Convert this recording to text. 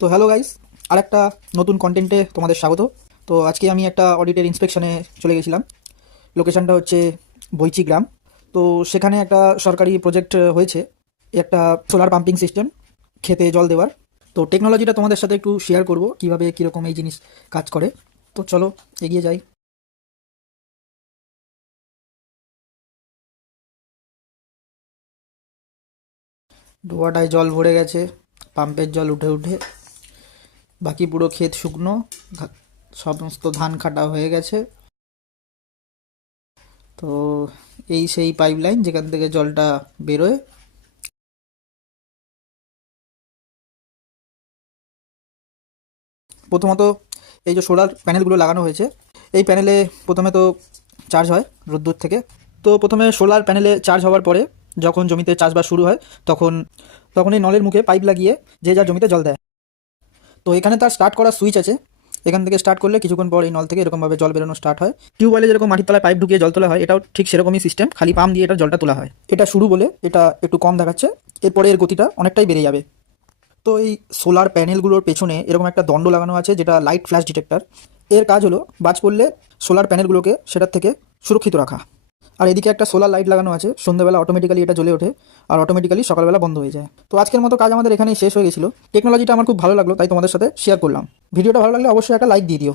তো hello guys, আর একটা নতুন কন্টেন্টে তোমাদের স্বাগত। তো আজকে আমি একটা অডিটের ইন্সপেকশনে চলে গেছিলাম। লোকেশনটা হচ্ছে বৈচি গ্রাম। তো সেখানে একটা সরকারি প্রজেক্ট হয়েছে, একটা সোলার পাম্পিং সিস্টেম, খেতে জল দেওয়ার। তো টেকনোলজিটা তোমাদের সাথে একটু শেয়ার করব, কিভাবে কীরকম এই জিনিস কাজ করে। তো চলো এগিয়ে যাই। ডোয়াটায় জল ভরে গেছে, পাম্পের জল উঠে উঠে, বাকি পুরো ক্ষেত শুকনো, সমস্ত ধান কাটা হয়ে গেছে। তো এই সেই পাইপলাইন যেখান থেকে জলটা বেরোয়। প্রথমত এই যে সোলার প্যানেলগুলো লাগানো হয়েছে, এই প্যানেলে প্রথমে তো চার্জ হয় রোদ্দুর থেকে। তো প্রথমে সোলার প্যানেলে চার্জ হওয়ার পরে যখন জমিতে চাষবাস শুরু হয়, তখন তখন এই নলের মুখে পাইপ লাগিয়ে যে যার জমিতে জল দেয়। তো এখানে তার স্টার্ট করার সুইচ আছে, এখান থেকে স্টার্ট করলে কিছুক্ষণ পর এই নল থেকে এরকমভাবে জল বেরোনো স্টার্ট হয়। টিউবওয়েলে যেরকম মাটির তলায় পাইপ ঢুকিয়ে জল তোলা হয়, এটাও ঠিক সেরকমই সিস্টেম, খালি পাম্প দিয়ে এটা জলটা তোলা হয়। এটা শুরু বলে এটা একটু কম দেখাচ্ছে, এরপরে এর গতিটা অনেকটাই বেড়ে যাবে। তো এই সোলার প্যানেলগুলোর পেছনে এরকম একটা দণ্ড লাগানো আছে, যেটা লাইট ফ্ল্যাশ ডিটেক্টর। এর কাজ হলো বাজ পড়লে সোলার প্যানেলগুলোকে সেটার থেকে সুরক্ষিত রাখা। আর এদিকে একটা সোলার লাইট লাগানো আছে, সন্ধ্যাবেলা অটোমেটিক্যালি এটা জ্বলে ওঠে, আর অটোমেটিক্যালি সকালবেলা বন্ধ হয়ে যায়। তো আজকের মতো কাজ আমাদের এখানেই শেষ হয়ে গেছিলো। টেকনোলজিটা আমার খুব ভালো লাগলো, তাই তোমাদের সাথে শেয়ার করলাম। ভিডিওটা ভালো লাগলে অবশ্যই একটা লাইক দিয়ে দিও।